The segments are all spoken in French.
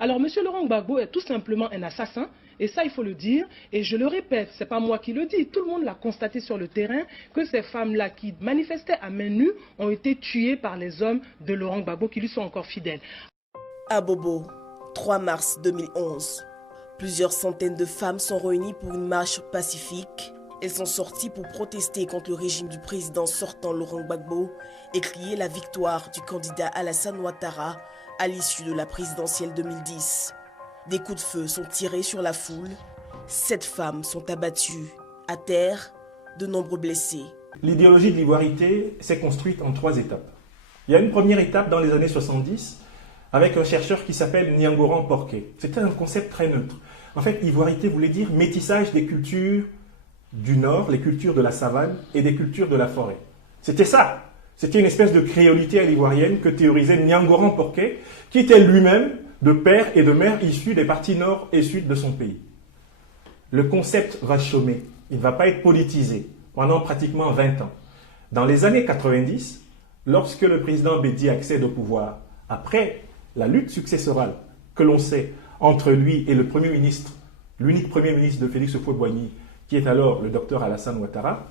Alors, M. Laurent Gbagbo est tout simplement un assassin, et ça, il faut le dire. Et je le répète, ce n'est pas moi qui le dis, tout le monde l'a constaté sur le terrain, que ces femmes-là qui manifestaient à main nue ont été tuées par les hommes de Laurent Gbagbo qui lui sont encore fidèles. À Bobo, 3 mars 2011, plusieurs centaines de femmes sont réunies pour une marche pacifique. Elles sont sorties pour protester contre le régime du président sortant Laurent Gbagbo et crier la victoire du candidat Alassane Ouattara à l'issue de la présidentielle 2010. Des coups de feu sont tirés sur la foule. 7 femmes sont abattues. À terre, de nombreux blessés. L'idéologie de l'ivoirité s'est construite en 3 étapes. Il y a une première étape dans les années 70 avec un chercheur qui s'appelle Nyangoran Porquet. C'était un concept très neutre. En fait, l'ivoirité voulait dire métissage des cultures du Nord, les cultures de la savane et des cultures de la forêt. C'était ça. C'était une espèce de créolité à l'ivoirienne que théorisait Nyangoran Porquet, qui était lui-même de père et de mère issus des parties nord et sud de son pays. Le concept va chômer. Il ne va pas être politisé pendant pratiquement 20 ans. Dans les années 90, lorsque le président Bédié accède au pouvoir, après la lutte successorale que l'on sait entre lui et le Premier ministre, l'unique Premier ministre de Félix Houphouët-Boigny, qui est alors le docteur Alassane Ouattara,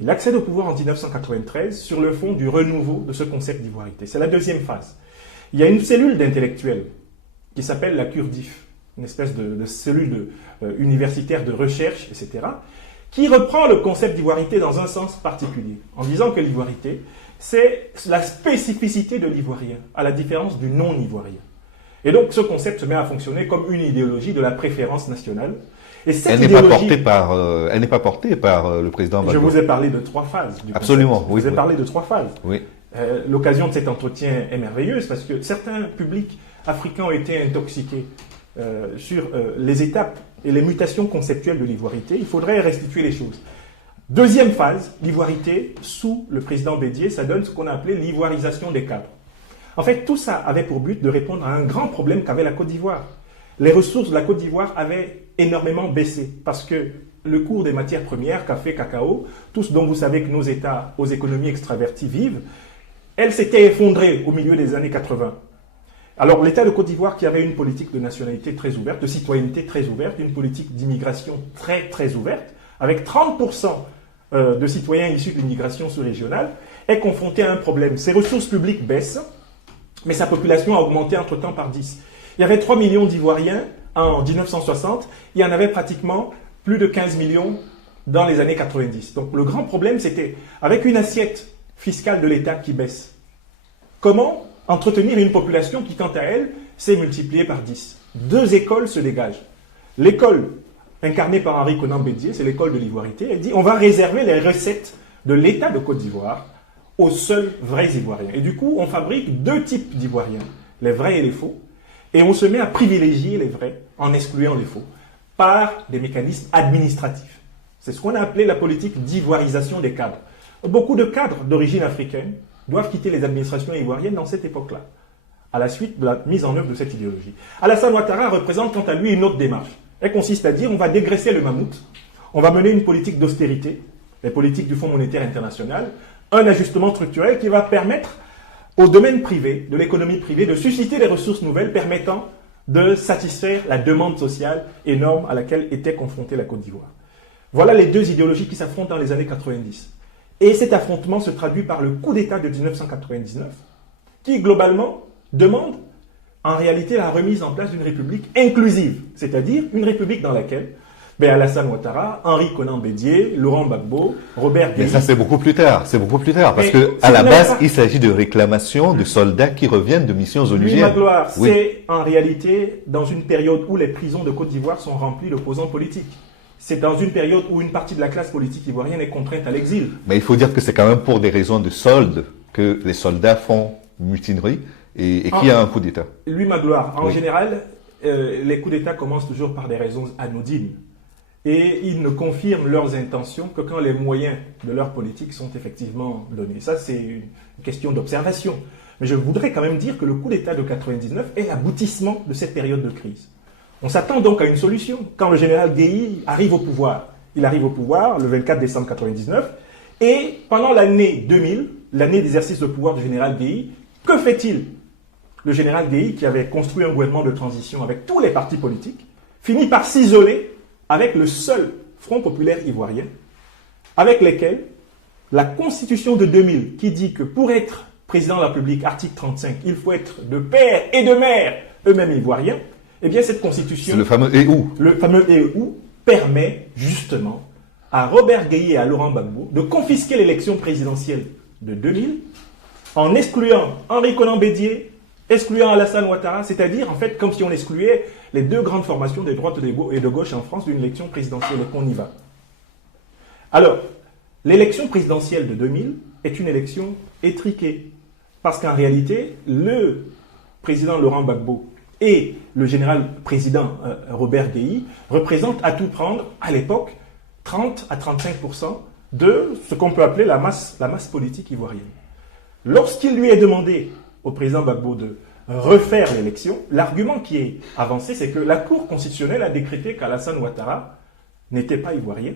il accède au pouvoir en 1993 sur le fond du renouveau de ce concept d'ivoirité. C'est la deuxième phase. Il y a une cellule d'intellectuels qui s'appelle la CURDIF, une espèce de cellule universitaire de recherche, etc., qui reprend le concept d'ivoirité dans un sens particulier, en disant que l'ivoirité, c'est la spécificité de l'ivoirien, à la différence du non-ivoirien. Et donc ce concept se met à fonctionner comme une idéologie de la préférence nationale. Et cette idéologie, elle n'est pas portée par le président Gbagbo. Je vous ai parlé de 3 phases. Absolument. Je vous ai parlé de 3 phases. Oui. L'occasion de cet entretien est merveilleuse parce que certains publics africains ont été intoxiqués sur les étapes et les mutations conceptuelles de l'ivoirité. Il faudrait restituer les choses. Deuxième phase, l'ivoirité, sous le président Bédié, ça donne ce qu'on a appelé l'ivoirisation des cadres. En fait, tout ça avait pour but de répondre à un grand problème qu'avait la Côte d'Ivoire. Les ressources de la Côte d'Ivoire avaient énormément baissé parce que le cours des matières premières, café, cacao, tout ce dont vous savez que nos États aux économies extraverties vivent, elle s'était effondrée au milieu des années 80. Alors l'État de Côte d'Ivoire, qui avait une politique de nationalité très ouverte, de citoyenneté très ouverte, une politique d'immigration très très ouverte, avec 30% de citoyens issus de l'immigration sous-régionale, est confronté à un problème. Ses ressources publiques baissent, mais sa population a augmenté entre-temps par 10. Il y avait 3 millions d'Ivoiriens en 1960, il y en avait pratiquement plus de 15 millions dans les années 90. Donc le grand problème, c'était, avec une assiette fiscale de l'État qui baisse, comment entretenir une population qui, quant à elle, s'est multipliée par 10. 2 écoles se dégagent. L'école incarnée par Henri Konan Bédié, c'est l'école de l'ivoirité. Elle dit on va réserver les recettes de l'État de Côte d'Ivoire aux seuls vrais Ivoiriens. Et du coup, on fabrique 2 types d'Ivoiriens, les vrais et les faux. Et on se met à privilégier les vrais en excluant les faux par des mécanismes administratifs. C'est ce qu'on a appelé la politique d'ivoirisation des cadres. Beaucoup de cadres d'origine africaine doivent quitter les administrations ivoiriennes dans cette époque-là, à la suite de la mise en œuvre de cette idéologie. Alassane Ouattara représente quant à lui une autre démarche. Elle consiste à dire on va dégraisser le mammouth, on va mener une politique d'austérité, les politiques du Fonds monétaire international, un ajustement structurel qui va permettre au domaine privé, de l'économie privée, de susciter des ressources nouvelles permettant de satisfaire la demande sociale énorme à laquelle était confrontée la Côte d'Ivoire. Voilà les 2 idéologies qui s'affrontent dans les années 90. Et cet affrontement se traduit par le coup d'État de 1999, qui globalement demande en réalité la remise en place d'une république inclusive, c'est-à-dire une république dans laquelle Alassane Ouattara, Henri Konan Bédié, Laurent Gbagbo, Robert Gueye. Mais ça, c'est beaucoup plus tard. C'est beaucoup plus tard. Parce que, à la base, il s'agit de réclamations de soldats qui reviennent de missions onusiennes. Oui, Magloire, c'est en réalité dans une période où les prisons de Côte d'Ivoire sont remplies d'opposants politiques. C'est dans une période où une partie de la classe politique ivoirienne est contrainte à l'exil. Mais il faut dire que c'est quand même pour des raisons de solde que les soldats font mutinerie et qu'il y a un coup d'État. Lui, Magloire, en général, les coups d'État commencent toujours par des raisons anodines. Et ils ne confirment leurs intentions que quand les moyens de leur politique sont effectivement donnés. Ça, c'est une question d'observation. Mais je voudrais quand même dire que le coup d'État de 99 est l'aboutissement de cette période de crise. On s'attend donc à une solution. Quand le général Gueye arrive au pouvoir, il arrive au pouvoir le 24 décembre 99, et pendant l'année 2000, l'année d'exercice de pouvoir du général Gueye, que fait-il? le général Guéhi, qui avait construit un gouvernement de transition avec tous les partis politiques, finit par s'isoler avec le seul Front populaire ivoirien, avec lesquels la Constitution de 2000, qui dit que pour être président de la République, article 35, il faut être de père et de mère, eux-mêmes ivoiriens, eh bien cette Constitution, C'est le fameux EU. le fameux EU, permet justement à Robert Guéhi et à Laurent Gbagbo de confisquer l'élection présidentielle de 2000 en excluant Henri Konan Bédié, excluant Alassane Ouattara, c'est-à-dire en fait comme si on excluait les deux grandes formations de droite et de gauche en France d'une élection présidentielle et qu'on y va. Alors, l'élection présidentielle de 2000 est une élection étriquée parce qu'en réalité, le président Laurent Gbagbo et le général président Robert Guéhi représentent à tout prendre, à l'époque, 30 à 35% de ce qu'on peut appeler la masse politique ivoirienne. Lorsqu'il lui est demandé au président Gbagbo de refaire l'élection, l'argument qui est avancé, c'est que la Cour constitutionnelle a décrété qu'Alassane Ouattara n'était pas ivoirien.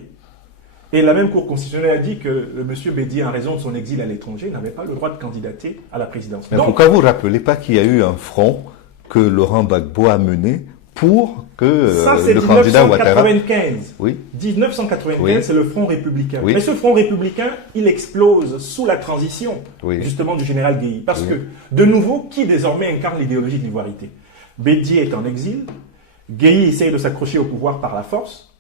Et la même Cour constitutionnelle a dit que M. Bédié, en raison de son exil à l'étranger, n'avait pas le droit de candidater à la présidence. Mais Donc, pourquoi vous ne rappelez pas qu'il y a eu un front que Laurent Gbagbo a mené pour que ça, c'est le candidat Ouattara... 1995. Oui. 1995, Oui. c'est le Front républicain. Oui. Mais ce Front républicain, il explose sous la transition, Oui. justement, du général Guéhi. Parce Oui. que, de nouveau, qui désormais incarne l'idéologie de l'ivoirité? Bédié est en exil. Guéhi essaye de s'accrocher au pouvoir par la force.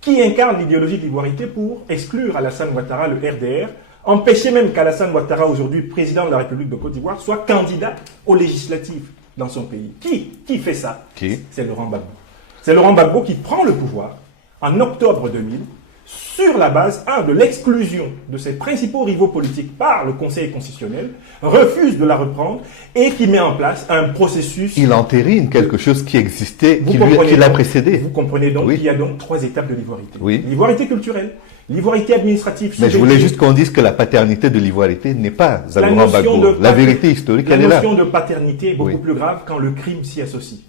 Qui incarne l'idéologie de l'ivoirité pour exclure Alassane Ouattara, le RDR, empêcher même qu'Alassane Ouattara, aujourd'hui président de la République de Côte d'Ivoire, soit candidat aux législatives dans son pays. Qui fait ça? Qui? C'est Laurent Gbagbo. C'est Laurent Gbagbo qui prend le pouvoir en octobre 2000 sur la base, de l'exclusion de ses principaux rivaux politiques par le Conseil constitutionnel, refuse de la reprendre et qui met en place un processus... Il entérine quelque chose qui existait, qui comprenez l'a donc- précédé. Vous comprenez donc Oui. qu'il y a donc 3 étapes de l'ivoirité. Oui. L'ivoirité culturelle, l'ivoirité administrative... Mais je voulais subjective, juste qu'on dise que la paternité de l'ivoirité n'est pas à La Laurent notion Gbagbo. de La pater- vérité historique, La elle est là. notion de paternité est beaucoup Oui. plus grave quand le crime s'y associe.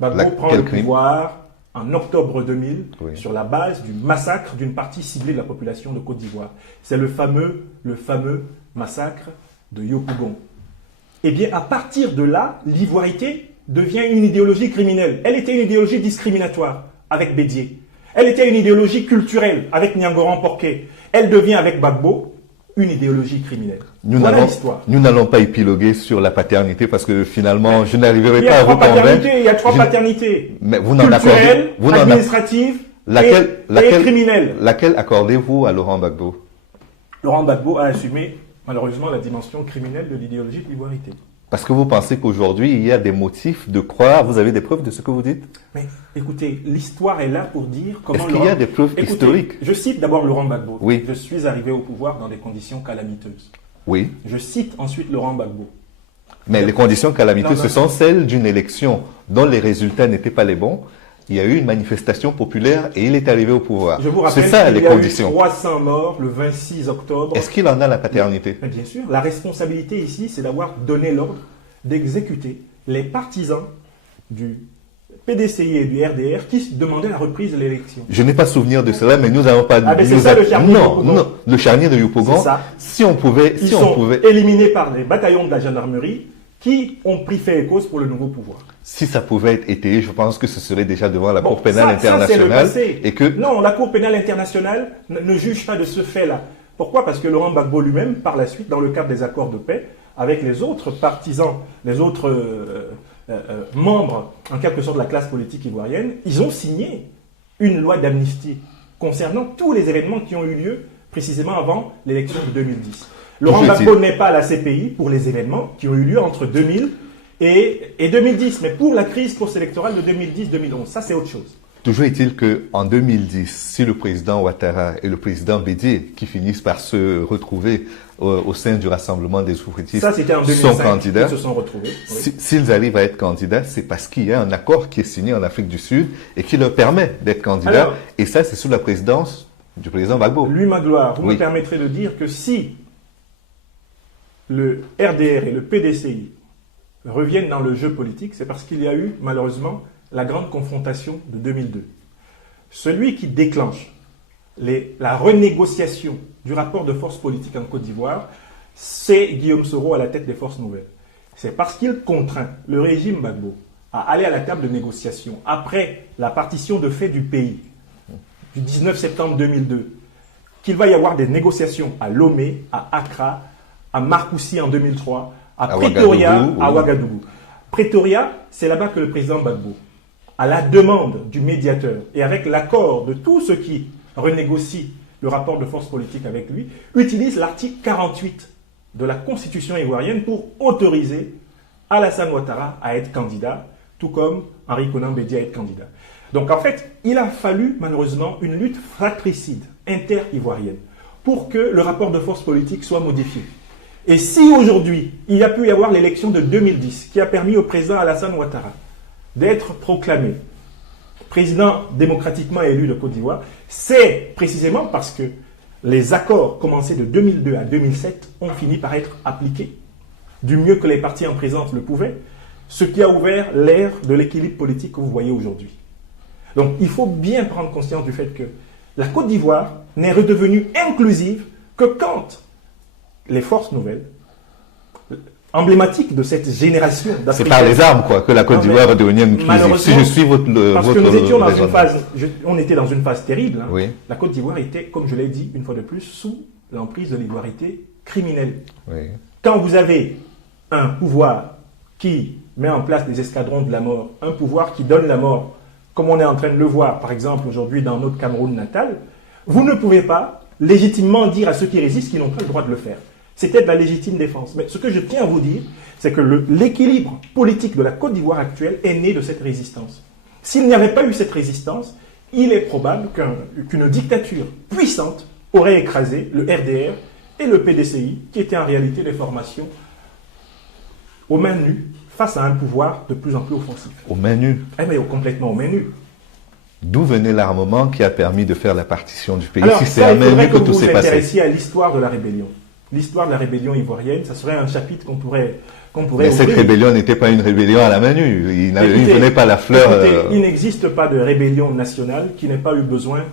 Gbagbo prend quel le crime? pouvoir en octobre 2000 Oui. sur la base du massacre d'une partie ciblée de la population de Côte d'Ivoire. C'est le fameux massacre de Yopougon. Eh bien, à partir de là, l'ivoirité devient une idéologie criminelle. Elle était une idéologie discriminatoire avec Bédié. Elle était une idéologie culturelle avec Nyangoran Porquet. Elle devient avec Gbagbo une idéologie criminelle. Voilà l'histoire. Nous n'allons pas épiloguer sur la paternité parce que finalement, je n'arriverai Il y pas a à vous 3 convaincre. paternités, il y a 3 Je- paternités. Mais vous n'en accordez, Culturelle, vous n'en administrative et criminelle. laquelle accordez-vous à Laurent Gbagbo? Laurent Gbagbo a assumé malheureusement la dimension criminelle de l'idéologie de l'ivoirité. Parce que vous pensez qu'aujourd'hui, il y a des motifs de croire, vous avez des preuves de ce que vous dites? Mais écoutez, l'histoire est là pour dire comment Est-ce qu'il y a des preuves Écoutez, historiques? Je cite d'abord Laurent Gbagbo. Oui. Je suis arrivé au pouvoir dans des conditions calamiteuses. Oui. Je cite ensuite Laurent Gbagbo. Mais les conditions calamiteuses, Non, non. ce sont celles d'une élection dont les résultats n'étaient pas les bons. Il y a eu une manifestation populaire et il est arrivé au pouvoir. Je vous C'est rappelle ça qu'il les y a eu conditions. 300 morts le 26 octobre. Est-ce qu'il en a la paternité? Mais bien sûr, la responsabilité ici, c'est d'avoir donné l'ordre d'exécuter les partisans du PDCI et du RDR qui demandaient la reprise de l'élection. Je n'ai pas souvenir de cela, mais nous n'avons pas... Ah, mais c'est nous ça, le charnier de Non, Yopougon. non, le charnier de Yopougon. C'est ça. Si on pouvait... Ils Si on sont pouvait... éliminés par les bataillons de la gendarmerie qui ont pris fait et cause pour le nouveau pouvoir. Si ça pouvait être étayé, je pense que ce serait déjà devant la Bon, Cour pénale ça, c'est le internationale. passé. Et que... Non, la Cour pénale internationale ne juge pas de ce fait-là. Pourquoi? Parce que Laurent Gbagbo lui-même, par la suite, dans le cadre des accords de paix, avec les autres partisans, les autres membres, en quelque sorte, de la classe politique ivoirienne, ils ont signé une loi d'amnistie concernant tous les événements qui ont eu lieu précisément avant l'élection de 2010. Laurent Gbagbo n'est pas à la CPI pour les événements qui ont eu lieu entre 2000 et 2010, mais pour la crise post-électorale de 2010-2011. Ça, c'est autre chose. Toujours est-il qu'en 2010, si le président Ouattara et le président Bédié, qui finissent par se retrouver au sein du Rassemblement des ouvriers, Ça, c'était en 2005 sont candidats, qu'ils se sont retrouvés. Oui. s'ils arrivent à être candidats, c'est parce qu'il y a un accord qui est signé en Afrique du Sud et qui leur permet d'être candidats. Alors, et ça, c'est sous la présidence du président Gbagbo. Lui, ma gloire, vous Oui. me permettrez de dire que si le RDR et le PDCI reviennent dans le jeu politique, c'est parce qu'il y a eu, malheureusement, la grande confrontation de 2002. Celui qui déclenche la renégociation du rapport de force politique en Côte d'Ivoire, c'est Guillaume Soro à la tête des Forces Nouvelles. c'est parce qu'il contraint le régime Gbagbo à aller à la table de négociation après la partition de fait du pays du 19 septembre 2002, qu'il va y avoir des négociations à Lomé, à Accra, à Marcoussis en 2003, à Pretoria, Ouagadougou, à Ouagadougou. Pretoria, c'est là-bas que le président Gbagbo, à la demande du médiateur et avec l'accord de tous ceux qui renégocient le rapport de force politique avec lui, utilise l'article 48 de la Constitution ivoirienne pour autoriser Alassane Ouattara à être candidat, tout comme Henri Konan Bédié à être candidat. Donc en fait, il a fallu malheureusement une lutte fratricide, inter-ivoirienne, pour que le rapport de force politique soit modifié. Et si aujourd'hui, il y a pu y avoir l'élection de 2010, qui a permis au président Alassane Ouattara d'être proclamé président démocratiquement élu de Côte d'Ivoire, c'est précisément parce que les accords commencés de 2002 à 2007 ont fini par être appliqués du mieux que les partis en présence le pouvaient, ce qui a ouvert l'ère de l'équilibre politique que vous voyez aujourd'hui. Donc il faut bien prendre conscience du fait que la Côte d'Ivoire n'est redevenue inclusive que quand les forces nouvelles, emblématiques de cette génération d'Africains... C'est par les armes, quoi, que la Côte d'Ivoire est devenue inclusive. Si je suis votre parce que nous étions dans une phase, on était dans une phase terrible. Hein. Oui. La Côte d'Ivoire était, comme je l'ai dit une fois de plus, sous l'emprise de l'ivoirité criminelle. Oui. Quand vous avez un pouvoir qui met en place des escadrons de la mort, un pouvoir qui donne la mort, comme on est en train de le voir, par exemple, aujourd'hui dans notre Cameroun natal, vous ne pouvez pas légitimement dire à ceux qui résistent qu'ils n'ont pas le droit de le faire. C'était de la légitime défense. Mais ce que je tiens à vous dire, c'est que l'équilibre politique de la Côte d'Ivoire actuelle est né de cette résistance. S'il n'y avait pas eu cette résistance, il est probable qu'une dictature puissante aurait écrasé le RDR et le PDCI, qui étaient en réalité des formations aux mains nues face à un pouvoir de plus en plus offensif. Aux mains nues. Eh mais complètement aux mains nues. D'où venait l'armement qui a permis de faire la partition du pays? Alors, si c'est à main nue que tout s'est vous passé. intéressiez à l'histoire de la rébellion. L'histoire de la rébellion ivoirienne, ça serait un chapitre qu'on pourrait Mais ouvrir. cette rébellion n'était pas une rébellion à la main nue. Il ne venait pas la fleur. Écoutez, il n'existe pas de rébellion nationale qui n'ait pas eu besoin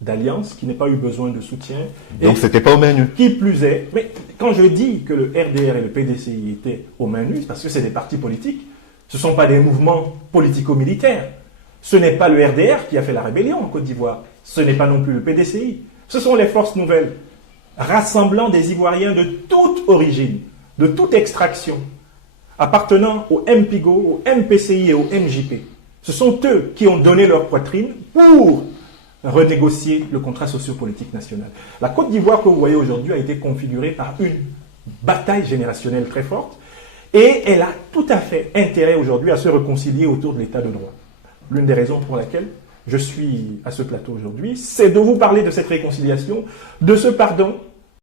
d'alliance, qui n'ait pas eu besoin de soutien. Donc c'était pas aux mains nues. Qui plus est, mais quand je dis que le RDR et le PDCI étaient aux mains nues, c'est parce que c'est des partis politiques, ce ne sont pas des mouvements politico-militaires. Ce n'est pas le RDR qui a fait la rébellion en Côte d'Ivoire. Ce n'est pas non plus le PDCI. Ce sont les forces nouvelles, rassemblant des Ivoiriens de toute origine, de toute extraction, appartenant au MPIGO, au MPCI et au MJP. Ce sont eux qui ont donné leur poitrine pour renégocier le contrat sociopolitique national. La Côte d'Ivoire que vous voyez aujourd'hui a été configurée par une bataille générationnelle très forte et elle a tout à fait intérêt aujourd'hui à se réconcilier autour de l'état de droit. L'une des raisons pour laquelle je suis à ce plateau aujourd'hui, c'est de vous parler de cette réconciliation, de ce pardon